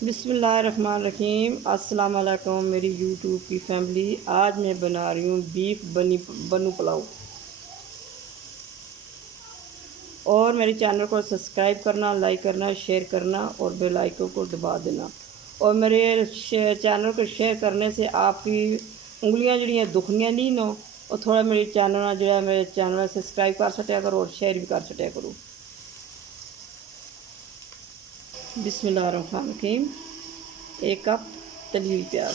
बिस्मिल्लाहिर्रहमानिर्रहीम। अस्सलाम वालेकुम मेरी यूट्यूब की फैमिली। आज मैं बना रही हूँ बीफ बनू पुलाव। और मेरे चैनल को सब्सक्राइब करना, लाइक करना, शेयर करना और बेल आइकन को दबा देना। और मेरे चैनल को शेयर करने से आपकी उंगलियां जड़ियाँ दुखनियाँ नहीं नो, और थोड़ा मेरे चैनल जो मेरे चैनल सब्सक्राइब कर सटिया करो और शेयर भी कर सटिया करो। बिस्मिल्लाहिर्रहमानिर्रहीम। 1 कप तली हुई प्याज,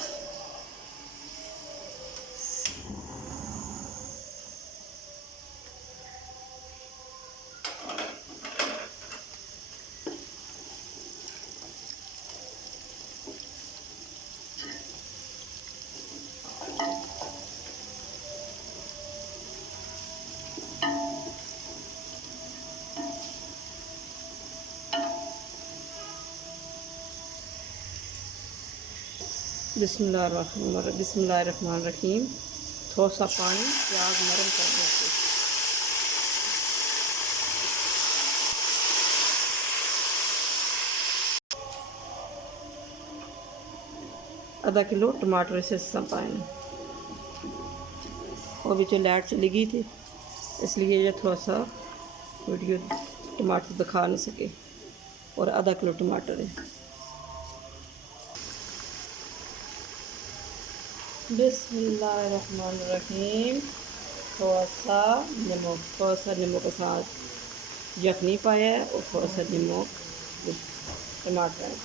बिस्मिल्लाहिर्रहमानिर्रहीम। थोड़ा सा पानी प्याज नरम करने से। आधा किलो टमाटर से पानी, और बीच लाइट चली गई थी इसलिए ये थोड़ा सा वीडियो टमाटर दिखा नहीं सके। और आधा किलो टमाटर है। बिस्मिल्लाहिर्रहमानिर्रहीम। थोड़ा सा नमक के साथ यखनी पाया है और थोड़ा सा नमक टमाटर है।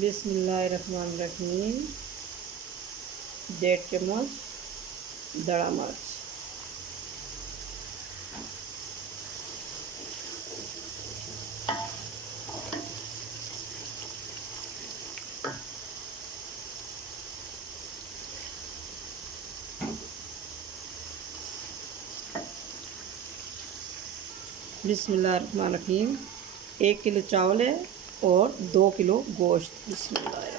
बिस्मिल्लाहिर्रहमानिर्रहीम। 1.5 चम्मच दड़ा मिर्च, बिस्मिल्लाहिर्रहमानिर्रहीम। 1 किलो चावल है और 2 किलो गोश्त। बिस्मिल्लाहिर्रहमानिर्रहीम।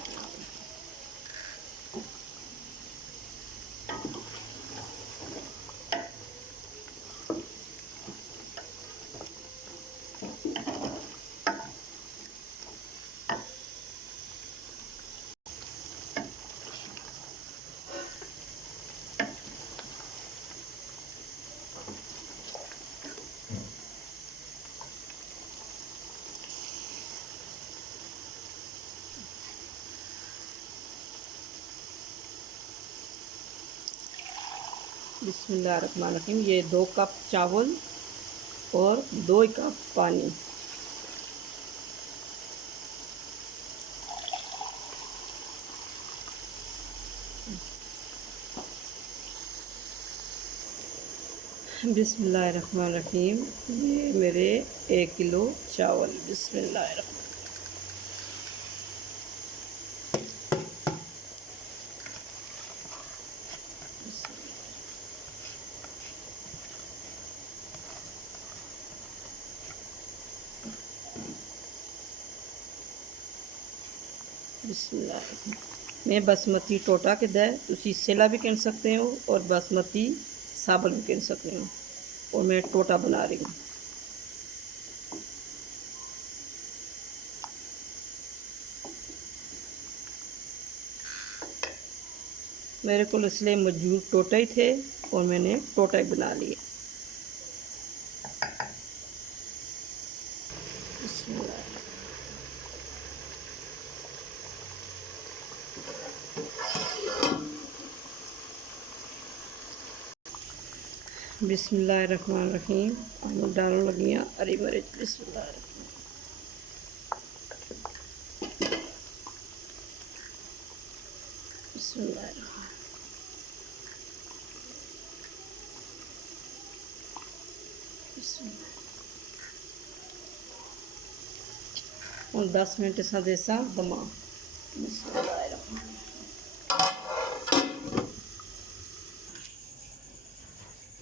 बिस्मिल्लाहिर्रहमानिर्रहीम। ये 2 कप चावल और 2 कप पानी। बिस्मिल्लाहिर्रहमानिर्रहीम। ये मेरे 1 किलो चावल। बिस्मिल्लाहिर्रहमानिर्रहीम। बिस्मिल्लाहिर्रहमानिर्रहीम। मैं बासमती टोटा के दे तुसी सेला भी कह सकते हो और बासमती साबल भी कह सकते हो, और मैं टोटा बना रही हूँ। मेरे को इसलिए मौजूद टोटा ही थे और मैंने टोटा ही बना लिए। बिस्मिल्लाहिर्रहमानिर्रहीम। हम डालने लगी हैं हरी मिर्च। बिस्मिल्लाहिर्रहमानिर्रहीम। बिस्मिल्लाहिर्रहमानिर्रहीम। और 10 मिनट ऐसा देसा दमा।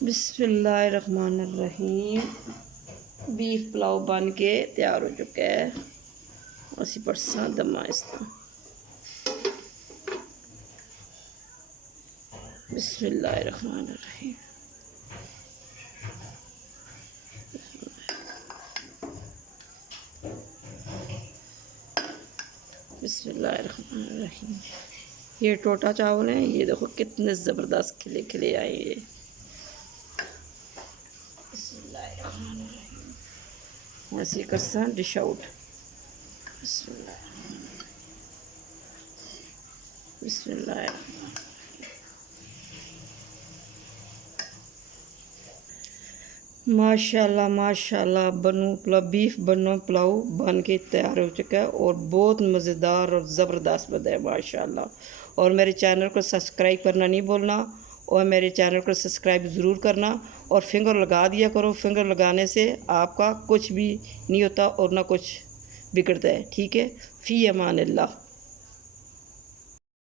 बिस्मिल्लाहिर्रहमानिर्रहीम। बीफ पुलाव बन के तैयार हो चुका है। असी परसा दमा इसका। बिस्मिल्लाहिर्रहमानिर्रहीम। बिस्मिल्लाहिर्रहमानिर्रहीम। ये टोटा चावल हैं, ये देखो कितने ज़बरदस्त खिले खिले आए ये। बिस्मिल्लाहिर्रहमानिर्रहीम। ऐसे करसा डिश आउट। बिस्मिल्लाह बिस्मिल्लाह। माशाल्लाह माशाल्लाह, बनो पुलाव, बीफ बनो पुलाव बन के तैयार हो चुका है और बहुत मज़ेदार और ज़बरदस्त बना है माशाल्लाह। और मेरे चैनल को सब्सक्राइब करना नहीं भूलना, और मेरे चैनल को सब्सक्राइब ज़रूर करना और फिंगर लगा दिया करो। फिंगर लगाने से आपका कुछ भी नहीं होता और ना कुछ बिगड़ता है। ठीक है, फ़ी अमान अल्लाह।